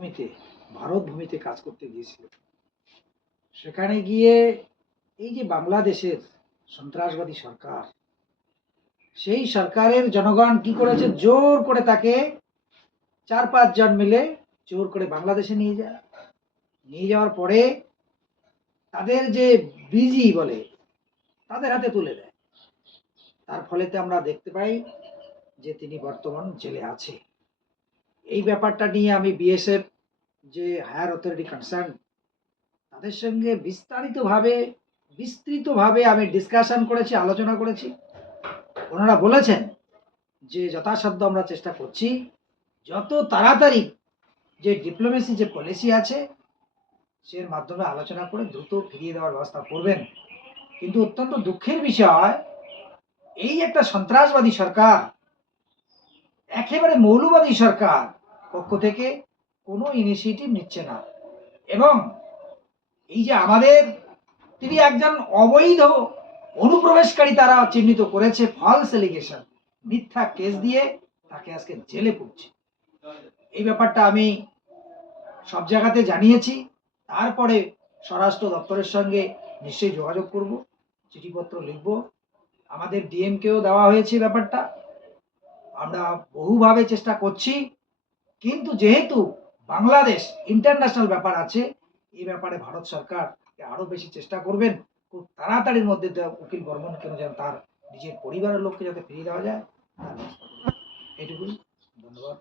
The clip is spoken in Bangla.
ভূমিতে ভারত ভূমিতে কাজ করতে গিয়েছিল। সেখানে গিয়ে এই যে বাংলাদেশের সন্ত্রাসবাদী সরকার, সেই সরকারের জনগণ কি করেছে, জোর করে তাকে 4-5 জন মিলে জোর করে বাংলাদেশে নিয়ে যায়। নিয়ে যাওয়ার পরে তাদের যে বিজি বলে তাদের হাতে তুলে দেয়। তার ফলেতে আমরা দেখতে পাই যে তিনি বর্তমান জেলে আছে। এই ব্যাপারটা নিয়ে আমি বিএসএফ যে হায়ার অথরিটি কনসার্ন তাদের সঙ্গে বিস্তৃতভাবে আমি ডিসকাশন করেছি, আলোচনা করেছি। ওনারা বলেছেন যে যথাসাধ্য আমরা চেষ্টা করছি যত তাড়াতাড়ি যে ডিপ্লোমেসি যে পলিসি আছে সের মাধ্যমে আলোচনা করে দ্রুত ফিরিয়ে দেওয়ার ব্যবস্থা করবেন। কিন্তু অত্যন্ত দুঃখের বিষয়, এই একটা সন্ত্রাসবাদী সরকার, একেবারে মৌলবাদী সরকার পক্ষ থেকে কোনো ইনিশিয়েটিভ নিচ্ছে না। এবং এই যে আমাদের তিনি একজন অবৈধ অনুপ্রবেশকারী তারা চিহ্নিত করেছে, ফলস এলিগেশন, মিথ্যা কেস দিয়ে তাকে আজকে জেলে পড়ছে। এই ব্যাপারটা আমি সব জায়গাতে জানিয়েছি। তারপরে স্বরাষ্ট্র দপ্তরের সঙ্গে নিশ্চয়ই যোগাযোগ করব, চিঠিপত্র লিখব। আমাদের ডিএমকেও দেওয়া হয়েছে ব্যাপারটা, আমরা বহুভাবে চেষ্টা করছি। কিন্তু যেহেতু বাংলাদেশ ইন্টারন্যাশনাল ব্যাপার আছে, এই ব্যাপারে ভারত সরকার আরো বেশি চেষ্টা করবেন। খুব তাড়াতাড়ির মধ্যে উকিল বর্মনকে যেন তার নিজের পরিবারের লোককে যাতে ফিরিয়ে দেওয়া যায়, এটুকুই। ধন্যবাদ।